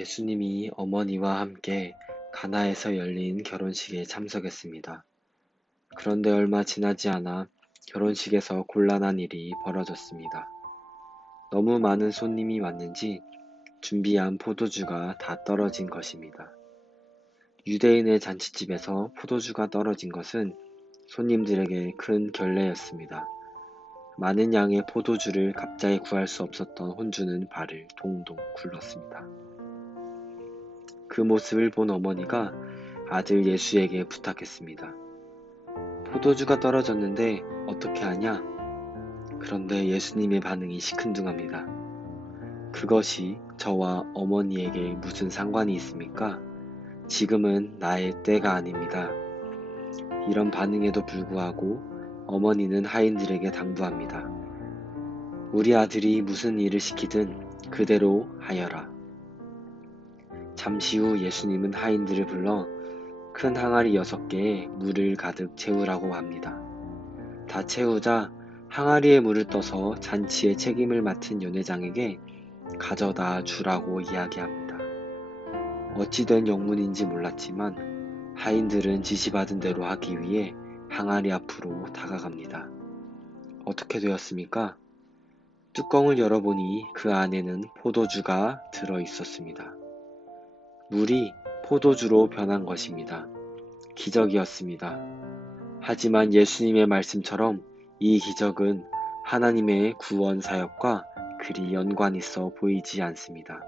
예수님이 어머니와 함께 가나에서 열린 결혼식에 참석했습니다. 그런데 얼마 지나지 않아 결혼식에서 곤란한 일이 벌어졌습니다. 너무 많은 손님이 왔는지 준비한 포도주가 다 떨어진 것입니다. 유대인의 잔치집에서 포도주가 떨어진 것은 손님들에게 큰 결례였습니다. 많은 양의 포도주를 갑자기 구할 수 없었던 혼주는 발을 동동 굴렀습니다. 그 모습을 본 어머니가 아들 예수에게 부탁했습니다. 포도주가 떨어졌는데 어떻게 하냐? 그런데 예수님의 반응이 시큰둥합니다. 그것이 저와 어머니에게 무슨 상관이 있습니까? 지금은 나의 때가 아닙니다. 이런 반응에도 불구하고 어머니는 하인들에게 당부합니다. 우리 아들이 무슨 일을 시키든 그대로 하여라. 잠시 후 예수님은 하인들을 불러 큰 항아리 6개에 물을 가득 채우라고 합니다. 다 채우자 항아리에 물을 떠서 잔치의 책임을 맡은 연회장에게 가져다 주라고 이야기합니다. 어찌된 영문인지 몰랐지만 하인들은 지시받은 대로 하기 위해 항아리 앞으로 다가갑니다. 어떻게 되었습니까? 뚜껑을 열어보니 그 안에는 포도주가 들어 있었습니다. 물이 포도주로 변한 것입니다. 기적이었습니다. 하지만 예수님의 말씀처럼 이 기적은 하나님의 구원 사역과 그리 연관 있어 보이지 않습니다.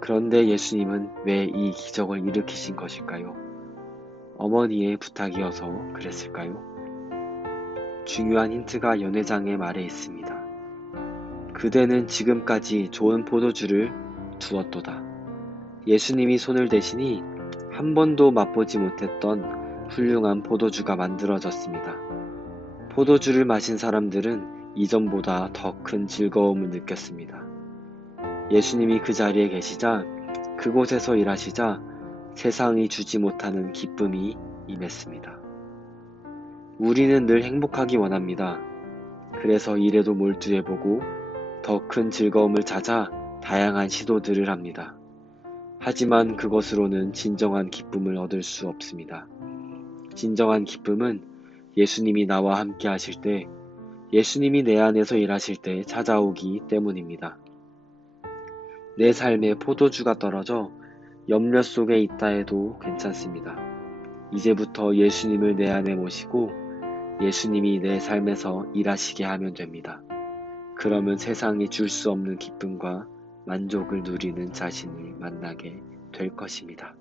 그런데 예수님은 왜 이 기적을 일으키신 것일까요? 어머니의 부탁이어서 그랬을까요? 중요한 힌트가 연회장의 말에 있습니다. 그대는 지금까지 좋은 포도주를 두었도다. 예수님이 손을 대시니 한 번도 맛보지 못했던 훌륭한 포도주가 만들어졌습니다. 포도주를 마신 사람들은 이전보다 더 큰 즐거움을 느꼈습니다. 예수님이 그 자리에 계시자, 그곳에서 일하시자 세상이 주지 못하는 기쁨이 임했습니다. 우리는 늘 행복하기 원합니다. 그래서 일에도 몰두해보고 더 큰 즐거움을 찾아 다양한 시도들을 합니다. 하지만 그것으로는 진정한 기쁨을 얻을 수 없습니다. 진정한 기쁨은 예수님이 나와 함께 하실 때, 예수님이 내 안에서 일하실 때 찾아오기 때문입니다. 내 삶에 포도주가 떨어져 염려 속에 있다 해도 괜찮습니다. 이제부터 예수님을 내 안에 모시고 예수님이 내 삶에서 일하시게 하면 됩니다. 그러면 세상이 줄 수 없는 기쁨과 만족을 누리는 자신을 만나게 될 것입니다.